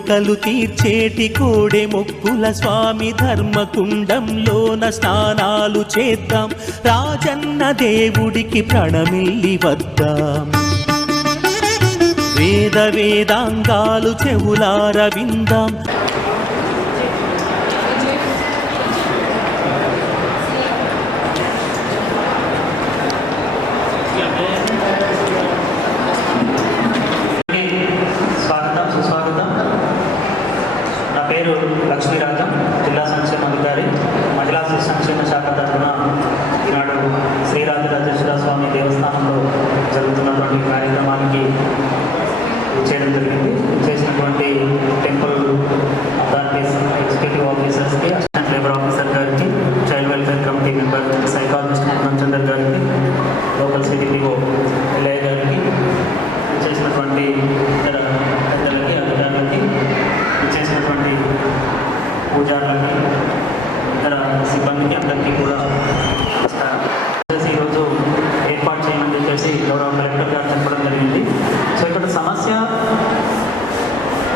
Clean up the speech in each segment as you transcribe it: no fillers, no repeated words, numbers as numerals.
కోరికలు తీర్చేటి కోడె మొక్కుల స్వామి ధర్మకుండంలోన స్నానాలు చేద్దాం, రాజన్న దేవుడికి ప్రణమిల్లి వద్దాం. వేద వేదాంగాలు చెవులార విందాం. లక్ష్మీరాజం, జిల్లా సంక్షేమ అధికారి, మహిళా శిశు సంక్షేమ శాఖ తరఫున ఈనాడు శ్రీ రాజరాజేశ్వర స్వామి దేవస్థానంలో జరుగుతున్నటువంటి కార్యక్రమానికి చేయడం జరిగింది. చేసినటువంటి టెంపుల్ అథారిటీస్, ఎగ్జిక్యూటివ్ ఆఫీసర్స్కి, అసిస్టెంట్ లేబర్ ఆఫీసర్ గారికి, child welfare committee member psychologist Chander గారికి, లోకల్ సిడిపిఓ ఎల్ఐ గారికి, చేసినటువంటి ఇతర పెద్దలకి, అధికారులకి, చేసినటువంటి పూజారులకి, ఇతర సిబ్బందికి అందరికీ కూడా నమస్కారం. ఈరోజు ఏర్పాటు చేయమని చెప్పేసి గౌరవ కలెక్టర్ గారు చెప్పడం జరిగింది. సో ఇక్కడ సమస్య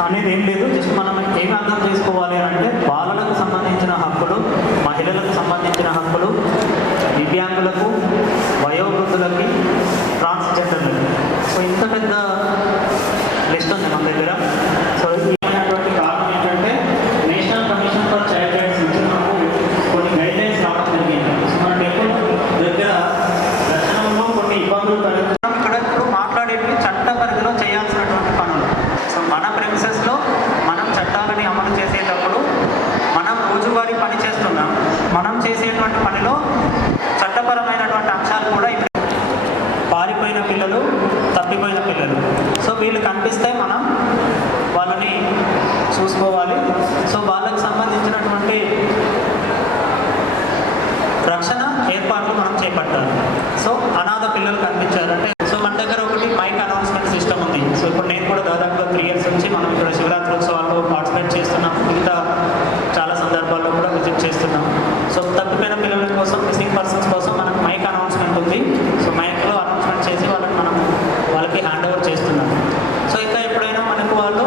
అనేది ఏం లేదు, జస్ట్ మనం ఏమి అర్థం చేసుకోవాలి అంటే బాలలకు సంబంధించిన హక్కులు, మహిళలకు సంబంధించిన హక్కులు, దివ్యాంగులకు, వయోవృద్ధులకి, ట్రాన్స్జెండర్లకి, సో ఇంత పెద్ద లిస్ట్ ఉంది మన దగ్గర. సో ఇటువంటి కారణం ఏంటంటే national commission for child rights నుంచి మనకు కొన్ని గైడ్లైన్స్ రావడం జరిగింది. సో మన టెంపుల్ దగ్గర దర్శనంలో కొన్ని ఇబ్బందులు కలుగుతున్నాం. ఇక్కడ ఇప్పుడు మాట్లాడేవి చట్ట పరిధిలో చేయాల్సినటువంటి పనులు. సో మన ప్రెమిసెస్లో మనం చట్టాలని అమలు చేసేటప్పుడు మనం రోజువారీ పని చేస్తున్నాం. మనం చేసేటువంటి పనిలో చట్టపరమైనటువంటి అంశాలు కూడా పారిపోయిన పిల్లలు, తప్పిపోయిన పిల్లలు, సో వీళ్ళు కనిపిస్తే మనం వాళ్ళని చూసుకోవాలి. సో వాళ్ళకి సంబంధించినటువంటి రక్షణ ఏర్పాట్లు మనం చేపట్టాలి. సో అనాథ పిల్లలు కనిపించారంటే, సో మన దగ్గర ఒకటి మైక్ అనౌన్స్మెంట్ సిస్టమ్ ఉంది. సో ఇప్పుడు నేను కూడా దాదాపుగా 3 years నుంచి మనం ఇక్కడ శివరాత్రి ఉత్సవాల్లో పార్టిసిపేట్ చేస్తున్నాం. ఇంకా చాలా సందర్భాల్లో కూడా విజిట్ చేస్తున్నాం. సో తప్పిపోయిన పిల్లల కోసం, మిస్సింగ్ పర్సన్స్ కోసం మనకు మైక్ అనౌన్స్మెంట్ ఉంది. సో మైక్లో అనౌన్స్మెంట్ చేసి వాళ్ళకి హ్యాండ్ ఓవర్ చేస్తున్నాం. సో ఇంకా ఎప్పుడైనా మనకు వాళ్ళు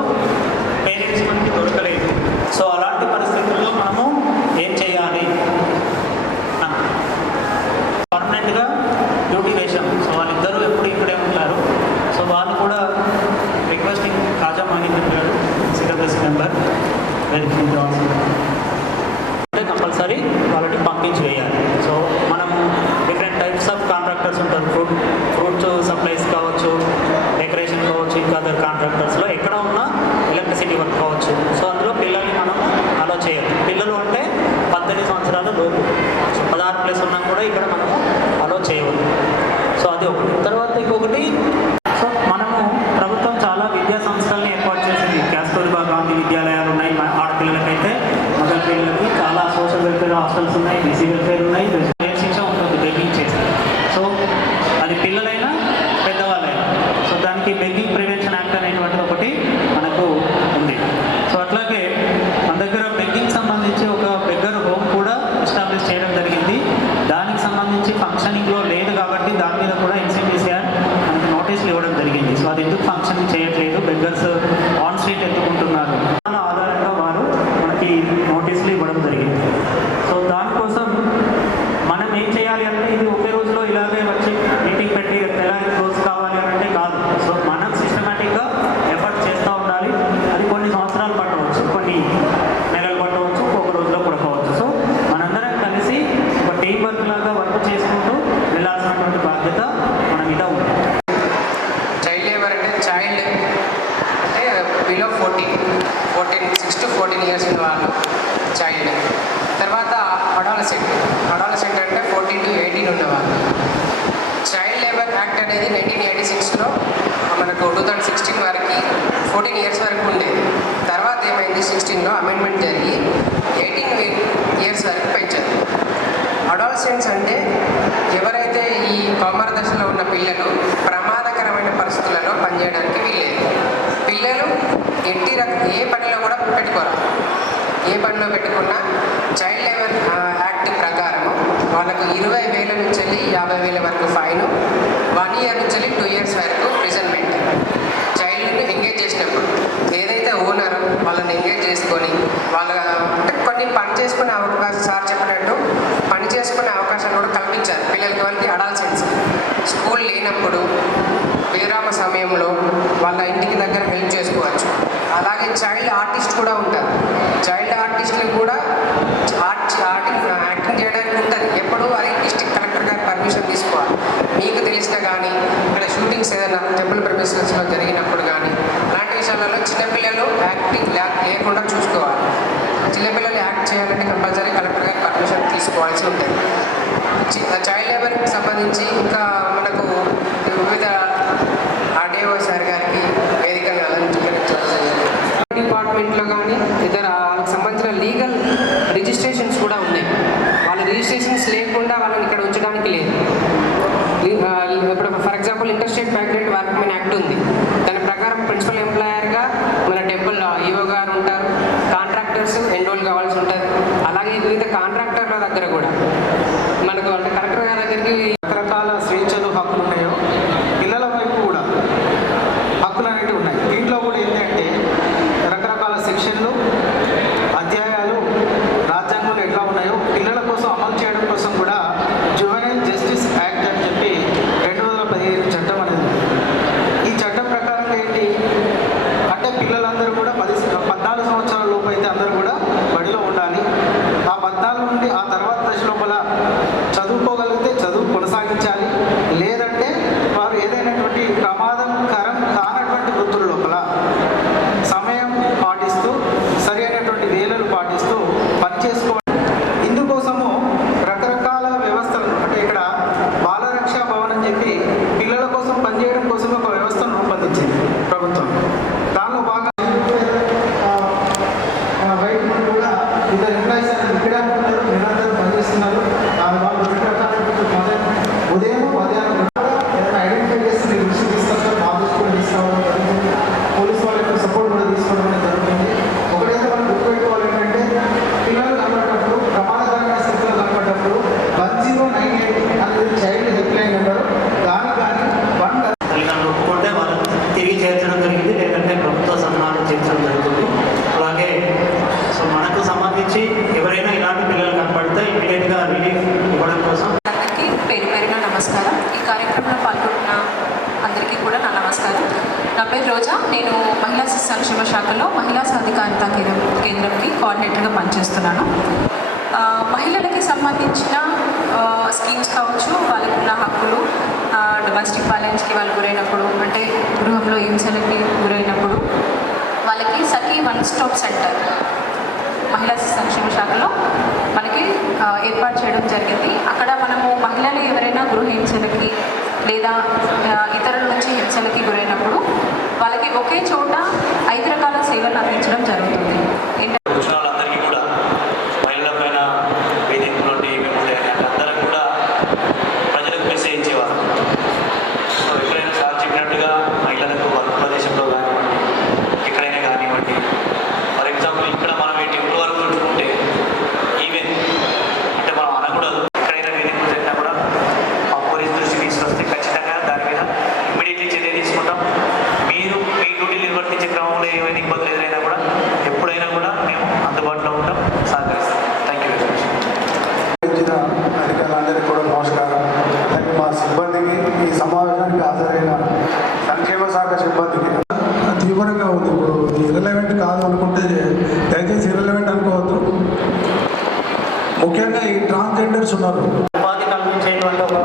పేరెంట్స్ మనకి దొరకలేదు. సో అలాంటి పరిస్థితుల్లో మనము ఏం చేయాలి? పర్మనెంట్గా డ్యూటీ వేశాం. సో వాళ్ళిద్దరూ ఎప్పుడు ఇక్కడే ఉంటారు. సో వాళ్ళు కూడా రిక్వెస్టింగ్ కాజా మానిటర్ గారు, సిడబ్ల్యూసీ మెంబర్, అంటే కంపల్సరీ వాళ్ళకి పంపించి వేయాలి. సో మనం డిఫరెంట్ టైప్స్ ఆఫ్ కాంట్రాక్టర్స్ ఉంటారు. ఫ్రూట్ సప్లైస్ కావచ్చు, డెకరేషన్ కావచ్చు, ఇంకా అదర్ కాంట్రాక్టర్స్లో ఎక్కడ ఉన్నా ఎలక్ట్రిసిటీ వర్క్ కావచ్చు. సో అందులో పిల్లల్ని మనం అలో చేయొచ్చు. పిల్లలు అంటే 18 సంవత్సరాల లోపు, 16+ ఉన్నా కూడా ఇక్కడ మనము అలో చేయవద్దు. సో అది ఒకటి. తర్వాత ఇంకొకటి, సో మనము ప్రభుత్వం చాలా విద్యా సంస్థల్ని ఏర్పాటు చేసింది. కస్తూర్బా గాంధీ విద్యాలయాలు ఉన్నాయి ఆడపిల్లలకైతే, మగ పిల్లలకి చాలా సోషల్ వెల్ఫేర్ హాస్టల్స్ ఉన్నాయి, బీసీ వెల్ఫేర్ ఉన్నాయి. శిక్ష ఉంటుంది బెగ్గింగ్ చేసి. సో అది పిల్లలైనా పెద్దవాళ్ళైనా. సో దానికి బెగ్గింగ్ ప్రివెన్షన్ యాక్ట్ అనేటువంటిది ఒకటి మనకు ఉంది. సో అట్లాగే మన దగ్గర బెగ్గింగ్ సంబంధించి ఒక బెగ్గర్ హోమ్ కూడా ఎస్టాబ్లిష్ చేయడం జరిగింది. దానికి సంబంధించి ఫంక్షనింగ్లో లేదు కాబట్టి దాని మీద కూడా ఎన్సీపీసీఆర్ మనకి నోటీసులు ఇవ్వడం జరిగింది. సో అది ఎందుకు ఫంక్షనింగ్ చేయట్లేదు, బెగ్గర్స్ ఆన్ స్ట్రీట్ ఎత్తుకుంటున్నారు, ఆధారంగా వారు మనకి నోటీసులు ఇవ్వడం జరిగింది. సో దానికోసం మనం ఏం చేయాలి అంటే, ఇది ఒకే రోజులో ఇలాగే వచ్చి మీటింగ్ పెట్టి ఎలా క్లోజ్ కావాలి అంటే కాదు. సో మనం సిస్టమేటిక్గా ఎఫర్ట్ చేస్తూ ఉండాలి. అది కొన్ని సంవత్సరాలు పట్టవచ్చు, కొన్ని నెలలు పట్టవచ్చు, ఒక రోజులో కూడా కావచ్చు. సో మనందరం కలిసి ఒక టీం వర్క్ లాగా వర్క్ చేసుకుంటూ వెళ్ళాల్సినటువంటి బాధ్యత మన మీద ఉంది. చైల్డ్ లేబర్ అంటే చైల్డ్ అంటే బిలో 6 to 14 years ఉన్న వాళ్ళు చైల్డ్. తర్వాత అడాలసెంట్ అంటే 14 to 18 ఉన్నవాళ్ళు. చైల్డ్ లేబర్ యాక్ట్ అనేది 1986లో మనకు 2016 వరకు 14 years వరకు ఉండేది. తర్వాత ఏమైంది, 16లో అమెండ్మెంట్ జరిగి 18 years వరకు పెంచారు. అడాలసెంట్స్ అంటే ఎవరైతే ఈ కౌమార దశలో ఉన్న పిల్లలు ప్రమాదకరమైన పరిస్థితులలో పనిచేయడానికి వీల్లేదు. పిల్లలు ఏ పనిలో కూడా పెట్టుకోరు. ఏ పనిలో పెట్టుకున్నా చైల్డ్ లేబర్ యాక్ట్ ప్రకారం వాళ్ళకు 20,000 నుంచి 50,000 వరకు ఫైన్, 1 year నుంచి 2 years వరకు ప్రిజన్మెంట్. చైల్డ్ని ఎంగేజ్ చేసినప్పుడు ఏదైతే ఓనర్ వాళ్ళని ఎంగేజ్ చేసుకొని వాళ్ళ అంటే కొన్ని పని చేసుకునే అవకాశం, సార్ చెప్పినట్టు పని చేసుకునే అవకాశాలు కూడా కల్పించారు పిల్లలకి. వాళ్ళకి అడాల్సెన్స్ స్కూల్ లేనప్పుడు విరామ సమయంలో వాళ్ళ ఇంటికి దగ్గర హెల్ప్ చేసుకోవచ్చు. అలాగే చైల్డ్ ఆర్టిస్ట్ కూడా ఉంటారు. చైల్డ్ ఆర్టిస్టులు కూడా యాక్టింగ్ చేయడానికి ఉంటుంది. ఎప్పుడు అది డిస్ట్రిక్ట్ కలెక్టర్ గారి పర్మిషన్ తీసుకోవాలి. మీకు తెలిసిన కానీ ఇక్కడ షూటింగ్స్ ఏదైనా టెంపుల్ ప్రెమిసెస్లో జరిగినప్పుడు కానీ అలాంటి విషయాలలో చిన్నపిల్లలు యాక్టింగ్ లేకుండా చూసుకోవాలి. చిన్నపిల్లలు యాక్ట్ చేయాలంటే కంపల్సరీ కలెక్టర్ గారి పర్మిషన్ తీసుకోవాల్సి ఉంటుంది. చైల్డ్ లేబర్కి సంబంధించి ఇంకా మనకు వివిధ ఆర్డీఓ సార్ గారికి వేదికగా అలంకరించాల్సింది. డిపార్ట్మెంట్లో కానీ ఇతర వాళ్ళకి సంబంధించిన లీగల్ రిజిస్ట్రేషన్స్ కూడా ఉన్నాయి. వాళ్ళ రిజిస్ట్రేషన్స్ లేకుండా వాళ్ళని ఇక్కడ ఉంచడానికి లేదు. ఇప్పుడు for example interstate migrant workmen act ఉంది. దాని ప్రకారం ప్రిన్సిపల్ ఎంప్లాయర్గా మన టెంపుల్ ఈఓ గారు ఉంటారు. కాంట్రాక్టర్స్ ఎన్రోల్ కావాల్సి ఉంటుంది. అలాగే వివిధ కాంట్రాక్టర్ల దగ్గర కూడా మనకు అంటే కలెక్టర్ గారి దగ్గరికి రకరకాల స్వేచ్ఛలు హక్కులు ఉన్నాయో పిల్లల వైపు కూడా హక్కులు అనేవి ఉన్నాయి. దీంట్లో కూడా ఏంటంటే రకరకాల సెక్షన్లు, అధ్యాయాలు రాజ్యాంగంలో ఎట్లా ఉన్నాయో పిల్లల కోసం అమలు చేయడం కోసం కూడా జువెనైల్ జస్టిస్ యాక్ట్ అని చెప్పి 2015 చట్టం అనేది. ఈ చట్టం ప్రకారం ఏంటి అంటే పిల్లలందరూ కూడా 14 సంవత్సరాల లోపు అయితే అందరూ కూడా బడిలో ఉండాలి. ఆ 14 నుండి ఆ తర్వాత దశ లోపల చదువుకోగలిగితే చదువు కొనసాగించాలి. లేదంటే వారు ఏదైనటువంటి ప్రమాదకరం కానటువంటి వృత్తుల లోపల సమయం పాటిస్తూ సరి అయినటువంటి వేళలు పాటిస్తూ పనిచేసుకోవాలి. ఇందుకోసము రకరకాల వ్యవస్థలు అంటే ఇక్కడ బాలరక్షా భవన్ అని చెప్పి పిల్లల కోసం పనిచేయడం కోసం ఒక వ్యవస్థను రూపొందించింది ప్రభుత్వం. దానిలో భాగంగా బయట నుండి కూడా ఇద్దరు ఎంప్లాయీస్ ఇక్కడ నిరంతరం పనిచేస్తున్నారు. వాళ్ళు ఉదయం మధ్యాహ్నం ఏదైనా ఐడెంటిఫై చేస్తే మీరు దృష్టి తీసుకొస్తారు, మా దృష్టి కూడా తీసుకోవడం జరుగుతుంది. పోలీస్ వాళ్ళ యొక్క సపోర్ట్ కూడా తీసుకోవడం అనేది జరుగుతుంది. ఒకటైతే మనం గుర్తుపెట్టుకోవాలి ఏంటంటే పిల్లలు కనబడేటప్పుడు ప్రమాదకరమైన స్థితిలో కనబడేటప్పుడు 1098 అనేది చైల్డ్ హెల్ప్ లైన్ నెంబర్. దానికి కానీ తల్లిదండ్రులు ఒప్పుకుంటే వాళ్ళని తిరిగి చేర్చడం జరిగింది, లేదంటే ప్రభుత్వ సన్మానం చేర్చడం జరుగుతుంది. అలాగే సో మనకు సంబంధించి ఎవరైనా ఇలాంటి పిల్లలు కనపడితే ఇమీడియట్గా రిలీఫ్ ఇవ్వడం కోసం అందరికీ పేరు పేరున నమస్కారం. ఈ కార్యక్రమంలో పాల్గొన్న అందరికీ కూడా నా నమస్కారం. నా పేరు రోజా. నేను మహిళా శిశు సంక్షేమ శాఖలో మహిళా సాధికారత కేంద్రంకి కోఆర్డినేటర్గా పనిచేస్తున్నాను. మహిళలకి సంబంధించిన స్కీమ్స్ కావచ్చు, వాళ్ళకు ఉన్న హక్కులు, డొమెస్టిక్ వైలెన్స్కి వాళ్ళు గురైనప్పుడు అంటే గృహంలో హింసలకి గురైనప్పుడు వాళ్ళకి సఖీ వన్ స్టాప్ సెంటర్ మహిళా శిశు సంక్షేమ శాఖలో మనకి ఏర్పాటు చేయడం జరిగింది. అక్కడ మనము మహిళలు ఎవరైనా గృహ హింసలకి లేదా ఇతరుల నుంచి హింసలకి గురైనప్పుడు వాళ్ళకి ఒకే చోట 5 రకాల సేవలు అందించడం జరుగుతుంది. అందరికీ కూడా మహిళల పైన వేధింపులు అందరం కూడా ప్రజలకు మెసేజ్ ఇచ్చేవారు. సో ఎప్పుడైనా సార్ చెప్పినట్టుగా మహిళలకు వర్క్ ప్రదేశంలో కానివ్వండి, ఎక్కడైనా కానివ్వండి, ఫర్ ఎగ్జాంపుల్ ఇక్కడ మనం ఈ టెంపుల్ వరకు చూసుకుంటే ఈవెన్ అంటే మనం అనకూడదు, ఎక్కడైనా వేధింపులు జరిగినా కూడా ఆ పోలీస్ దృష్టి తీసుకొస్తే ఖచ్చితంగా దాని మీద ఇమ్మీడియట్లీ చర్య తీసుకుంటాం. మీరు మీ డ్యూటీ నిర్వర్తించే క్రమంలో ఏమైనా ఇబ్బందులు ఎదురైనా కూడా ఎప్పుడైనా కూడా మేము అందుబాటులో ఉంటాం, సహకరిస్తాం. Thank you very much. అధికారులందరికీ కూడా నమస్కారం. అలాగే మా సిబ్బందికి, ఈ సమావేశానికి హాజరైన సంక్షేమ శాఖ సిబ్బందికి తీవ్రంగా ఉంది. ఇప్పుడు ఇర్రెలవెంట్ కాదు అనుకుంటే దయచేసి ఇర్రెలవెంట్ అనుకోవద్దు. ముఖ్యంగా ఈ ట్రాన్స్జెండర్స్ ఉన్నారు. ఉపాధి కల్పించేటువంటి ఒక